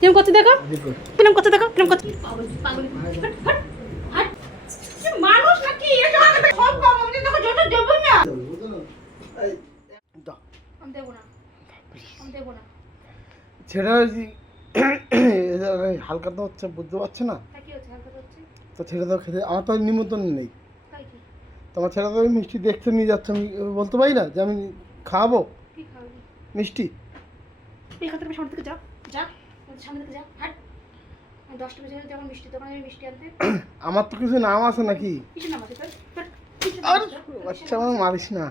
কিরম করতে দেখো? কিরম করতে দেখো? কিরম করতে মানুষ নাকি সব তো না আমি দেবো না আমি দেবো না ছেড়ে হালকা তো হচ্ছে বুঝতে পারছে না? তা কি হচ্ছে হালকা হচ্ছে তো ছেড়ে দাও খেতে। আমার তো নিমন্ত্রণ নেই। তোমার ছেড়ে দাও মিষ্টি দেখতে নিয়ে যাচ্ছে। আমি বলতে পারি না যে আমি খাওয়াবো মিষ্টি? থেকে সামনে থেকে যা হাট। আমি দশটা বেজে যখন মিষ্টি দোকানে আমি মিষ্টি আনতে। আমার তো কিছু নাম আছে নাকি? কিছু নাম আছে তোর আর নাম বাচ্চা আমার মারিস না।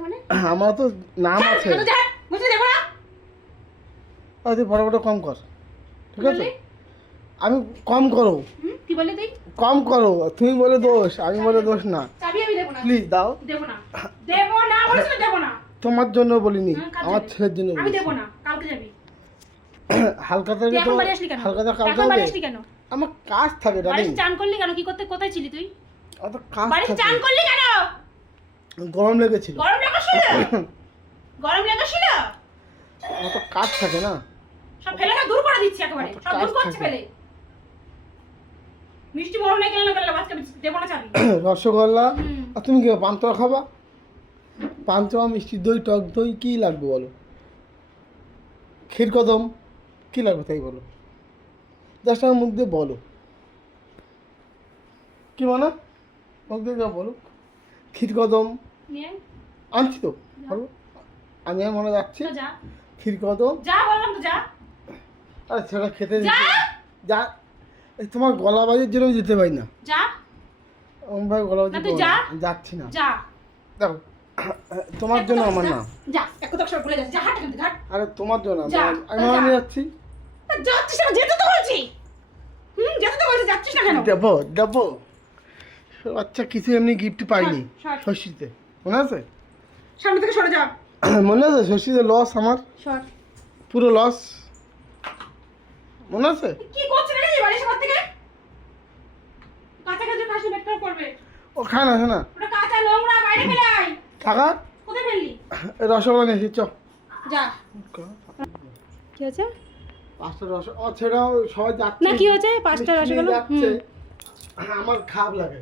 মানে? আমার তো নাম আছে। যা, যা, বুঝতে দেবো না আর তুই বড় বড় কম কর। ঠিক আছে? আমি কম করো। কি বলে তুই? কম করো তুমি বলে দোষ আমি বলে দোষ না। চাবি আমি দেবো না। প্লিজ দাও। দেবো না। দেবো না বলছি না না। তোমার জন্য বলিনি হ্যাঁ, আমার ছেলের জন্য আমি বলেছি। না কালকে যাবি। হালকা তুই থেকে তো এখন বাড়ি আসলি কেন? হালকা থেকে এখন বাড়ি আসলি কেন? আমার কাজ থাকে বাড়ি চান করলি কেন? কি করতে কোথায় ছিলি তুই? আমার তো কাজ বাড়ি চান করলি কেন? গরম লেগেছিল। গরম লেগেছিল? গরম লেগেছিল? আমার তো কাজ থাকে না। সব ফেলে দূর করে দিচ্ছি একেবারে। অত সব দূর করছে ফেলে। মিষ্টি বড় নেই গেলে না গেলে আজকে দেবো না চাবি। রসগোল্লা। আর তুমি কি পান্তোয়া খাবা? পান্তোয়া মিষ্টি দই টক দই কি লাগবে বলো? ক্ষীর কদম কী লাগবে তাই বলো। জাস্ট আমার মুখ দিয়ে বলো। কি মানে? মুখ দিয়ে যা বলো। ক্ষীর কদম। আনছি তো। বলো। আমি আর মনে যাচ্ছি তো যা। ক্ষীর কদম। যা বললাম তো যা। আরে সেটা খেতে যা। তোমার গলা বাজির জন্য যেতে পারি না। যা। ভাই গলা বাজি। যাচ্ছি না। দেখো তোমার জন্য আমার না। আরে তোমার জন্য আমি। যাচ্ছি যাচ্ছিস না যেতে তো বলছি। হুম যেতে তো বলছি যাচ্ছিস না কেন? দেবো দেবো। আচ্ছা কিছু এমনি গিফট পাইনি সর, সর। ষষ্ঠীতে মনে আছে? সামনে থেকে সরে যা। মনে আছে? ষষ্ঠীতে লস আমার? সর। পুরো লস মনে আছে? কি করছিস রে বাড়ির সবার থেকে? কাঁচা কাঁচা কাশি বেট করবে ও খায় না শোনা ওটা কাঁচা নোংরা বাইরে ফেলে আয়। থাকা? কোথায় ফেললি? রসগোল্লা নিয়ে এসেছি চ। যা। কি হয়েছে? পাঁচটা রস ও ছেড়াও সবাই যাচ্ছে। না, কি হয়েছে? পাঁচটা রসগোল্লা? আমার খারাপ লাগে।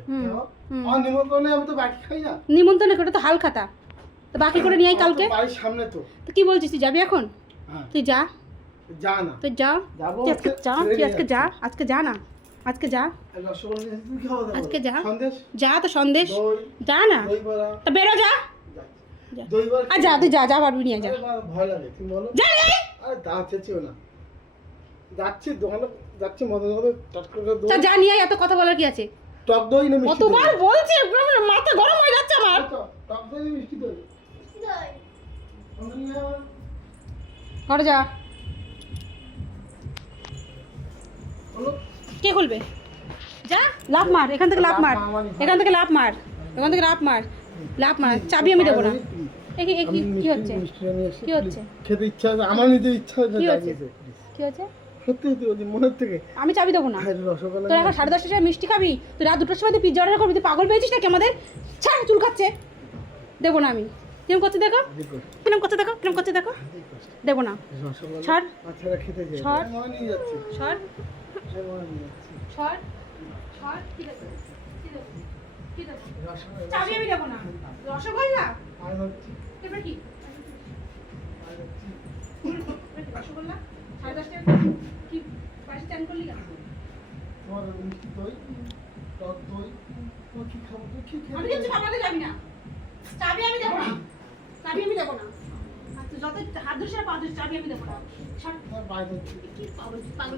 নিমন্ত্রণে আমি তো বাকি খাই না। নিমন্ত্রণ করে তো হাল খাতা তো বাকি করে নিয়ে কালকে। বাড়ির সামনে তো। তো কি বলছিস তুই যাবি এখন? হ্যাঁ। তুই যা। যা না। তুই যা। তুই আজকে যা তুই আজকে যা আজকে যা না। আজকে যা। আজকে যা। সন্দেশ? যা তো সন্দেশ। যা না। তা বেরো যা। যা। আর যা তুই যা যা পারবি নিয়ে যা। ভয় লাগে। তুমি বলো। যা আরে দা চেঁচিও না। যাচ্ছি দোকানে যাচ্ছি যা নিয়ে এত কথা বলার কি আছে? টক দই না মিষ্টি কতবার বলছি আমার মাথা গরম হয়ে যাচ্ছে আমার। টক- দই মিষ্টি দই? ঘরে যা। কে খুলবে? যা। লাভ মার এখান থেকে লাভ মার লাফ মার, মার। এখান থেকে লাভ মার এখান থেকে লাভ মার লাভ মার চাবি আমি দেবো না। কি- এ আমি কি- কি মিষ্টি- হচ্ছে কি হচ্ছে? খেতে ইচ্ছা আছে আমার নিতে ইচ্ছা হচ্ছে কি হচ্ছে? কি হচ্ছে? সত্যি মনের থেকে। আমি চাবি দেবো না। রসগোল্লা তোর এখন সাড়ে দশটার সময় মিষ্টি খাবি তুই রাত দুটোর সময় তুই পিজ্জা অর্ডার করবি তুই পাগল পেয়েছিস নাকি আমাদের? ছাড় চুল খাচ্ছে দেবো না আমি। কিরম করতে দেখো? কিরম করতে দেখো? কিরম করতে দেখো? দেবো না। ছাড়। খেতে চাবি আমি দেবো না। এবার কি? রসগোল্লা? তোমার মিষ্টি দই টক দই কি খাব? কি আমি কিছু খাবাতে যাবি না। চাবি আমি দেবো না। চাবি আমি দেবো না। তুই যত হাত ধরে পা ধরে চাবি আমি দেবো না। বাইরে কি পাগল পাগল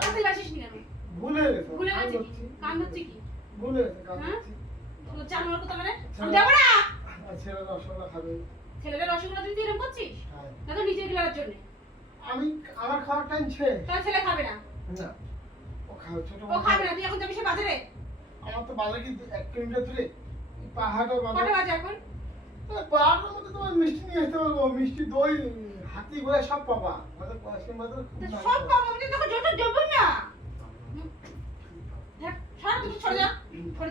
আসিস ধরছি, পায়ে তাড়াতাড়ি আসিস নি কেন ভুলে গেছে। ভুলে পায়ে গেছি ধরছি। কি? কান ধরছি কি? ভুলে গেছে কান হ্যাঁ? ধরছি। চাল মার কথা মানে। আমি যাব না! ছেলে রসগোল্লা খাবে। ছেলেটা রসগোল্লা তুই এরকম করছিস? হ্যাঁ। না তো নিজে খেলার জন্য। আমি আমার খাওয়ার টাইম শেষ। তাহলে ছেলে খাবে না। না। ও খাবে ছোট ও খাবে না। তুই এখন যাবি সে বাজারে? আমার তো বাজার কিন্তু এক কিলোমিটার দূরে। পাহাড়ে কটা বাজার। বাজে এখন? পাহাড়ের মধ্যে তোমার মিষ্টি নিয়ে আসতে পারব। মিষ্টি দই হাতি ঘোড়া সব পাবা। আমাদের পয়সা বাজার খুব তা নাম সব করা। না। দেখ, সর, যা যে, করে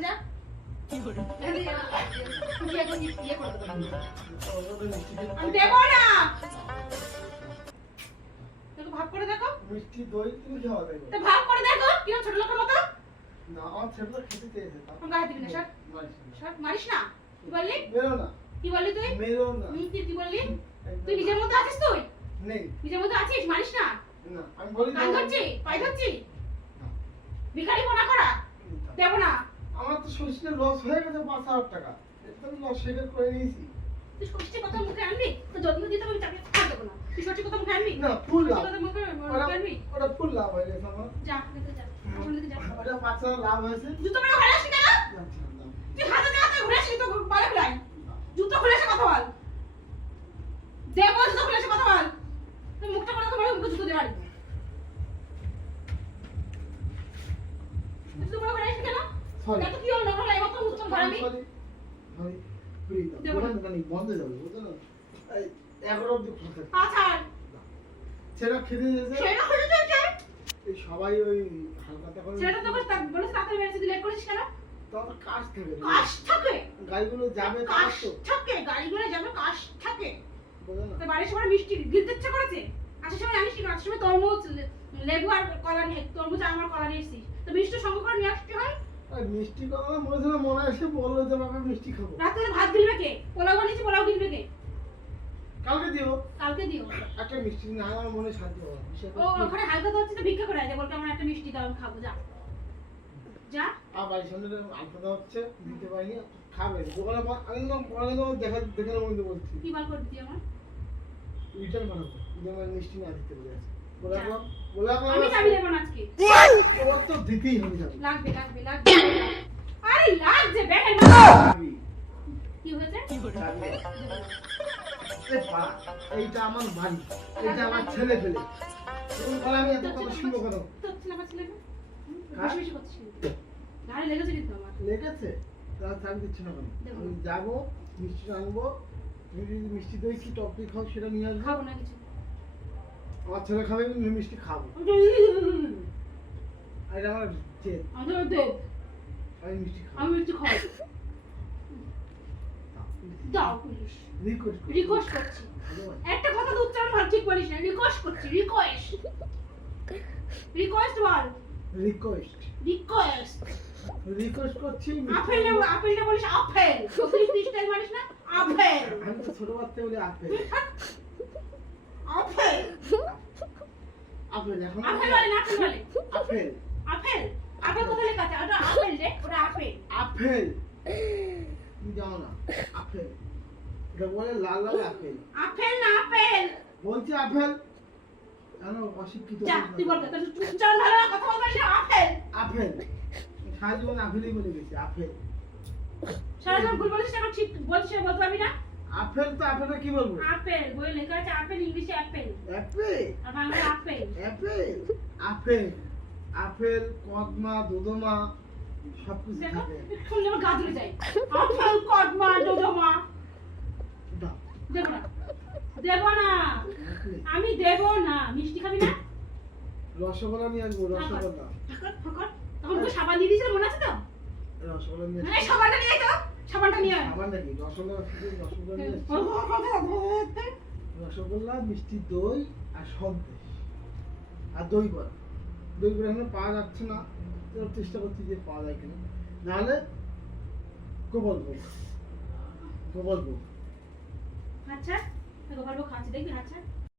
মিষ্টি দই- দেখো। মিষ্টি তুমি খাওয়া ভাগ করে দেখো ছোট লোকের মতো? না আমার খেতে চেয়েছে তা গায়ে দিবি না সর। মারিস না। সর মারিস না। কি বললি? মেরো না। কি বললি তুই? মেরো না। তুই কি বললি? তুই নিজের মতো আছিস তুই? নেই। নিজের মতো আছিস? মারিস না? না আমি বলি কান ধরছি পায়ে ধরছি ভিখারি পোনা করা? দেবো না। আমার তো লস হয়ে গেছে পাঁচ হাজার টাকা। এটা তো আমি লস স্বীকার করে নিয়েছি। তুই কথা মুখে আনবি? তো যত্ন দিতে আমি চাকরি দেবো না। তুই কথা মুখে আনবি? না ফুল লাভ। ওটা ফুল লাভ হয়ে গেছে আমার। যা যা। আসলে দেখে যা। ওটা পাঁচ হাজার লাভ হয়েছে। জুতো পরে ঘরে আসি কেন? যাচ্ছি না, দাম। তুই হাতে হাতে ঘুরে আসি তো বলে ফেলাই জুতো খুলে এসে কথা বল। খুলে এসে কথা বল। তুই মুখটা করে তোমার মুখে জুতো কেন কি হলো? না হলো এবার তো মুখ. দেবো না। বন্ধ যাবে, না? অবধি খেতে সেটা সবাই ওই হালকাতা করে সেটা তো বলে বেরিয়েছে লেট কেন? কাজ থাকে। থাকে। গাড়িগুলো যাবে থাকে গাড়িগুলো যাবে কাশ থাকে বোঝো না তো বাড়ির সময় মিষ্টি গিলতে ইচ্ছে করেছে? আসার সময় জানিস কি আসার সময় তরমুজ লেবু আর কলা নিয়ে তরমুজ আমার কলা নিয়ে এসেছিস। তো মিষ্টি সঙ্গ করে নিয়ে আসতে হয়? আর মিষ্টি কথা মনে মনে এসে বলল যে বাবা মিষ্টি খাব। রাত্রে ভাত গিলবে কে? পোলাও বানিয়েছি পোলাও গিলবে কে? কালকে দিও। কালকে দিও। একটা মিষ্টি না আমার মনে শান্তি হবে ও ওখানে হালকা তো হচ্ছে তো ভিক্ষা করে আছে বলতে আমার একটা মিষ্টি দাও খাব যা। যা। আর বাড়ির সামনে আলপনা হচ্ছে দিতে পারিনি খাবে। দোকানে আমি না দেখা দেখে বলছি। কি বার করে দিই আমার? রিটার্ন বানাবো যদি আমার মিষ্টি না দিতে বলে আছে। বলে যা। রাখলাম বলে রাখলাম আমি চাবি দেবো না আজকে। ওর তো দিতেই হবে লাগবে লাগবে লাগবে। আরে লাগছে ব্যাগে না কি হয়েছে? চাবি। এ পা, এইটা আমার বাড়ি। এইটা আমার ছেলে পেলে। তখন বলে আমি এত কথা শুনব কেন? তোর ছেলে আমার ছেলে না? হুম, কার? বেশি বেশি করছিস কিন্তু। গাড়ি লেগেছে। কিন্তু আমার লেগেছে তার চাবি দিচ্ছি না কেন? আমি যাব মিষ্টি আনব তুমি যদি মিষ্টি দই কি টপি খাও সেটা নিয়ে আসব? খাব না কিছু। আমার ছেলে খাবে মিষ্টি খাব। আর এটা আমার জেদ আমি তো আমি মিষ্টি খাব। আমি একটু খাব। দাও। পুলিশ রিকোয়েস্ট রিকোয়েস্ট করছি। একটা কথা তো উচ্চারণ ভালো ঠিক বলিস না। রিকোয়েস্ট করছি। রিকোয়েস্ট রিকোয়েস্ট বল। রিকোয়েস্ট রিকোয়েস্ট রিকোয়েস্ট করছি আপেল না আপেল না বলিস আপেল। তুই ক্রিস্টাল মারিস না? আপেল। আমি তো ছোট বাচ্চা বলি আপেল। আপেল। আপেল এখন আপেল বলে। না আপেল বলে। আপেল। আপেল। আপেল কোথায় লেখা আছে। ওটা আপেল রে ওটা আপেল। আপেল। তুমি জানো না আপেল। এটা বলে লাল লাল আপেল। আপেল না আপেল। বলছি আপেল। জানো অশিক্ষিত যা তুই বল তোর উচ্চারণ ভালো কথা বলতে আপেল। আপেল। সারা জীবন আপেলই বলে গেছি আপেল। সারা ভুল বলিস এখন ঠিক বলছিস না, বলতে পারবি না? আপেল তো আপেলটা কি বলব? আপেল বই লেখা আছে আপেল ইংলিশে আপেল। আর বাংলায় আপেল। অ্যাপেল? আপেল। আপেল কদমা দুদমা সব কিছু থাকে। শুনলে আমার গা ধরে যায়। আপেল কদমা দাও, দেব না। দেব না। আমি দেব না। মিষ্টি খাবি না? রসগোল্লা নিয়ে আসব রসগোল্লা। তখন তো সাবান দিয়ে দিয়েছিল মনে আছে তো? রসগোল্লা নিয়ে এই সাবানটা নিয়ে তো সাবানটা নিয়ে আয় আমার রসগোল্লা রসগোল্লা নিয়ে রসগোল্লা মিষ্টি দই আর সন্দেশ আর দই বড়া দই বড়া এখানে পাওয়া যাচ্ছে না। চেষ্টা করছি যে পাওয়া যায় কিনা। নাহলে গোপালভোগ গোপালভোগ আচ্ছা গোপাল খাচ্ছে দেখবি আচ্ছা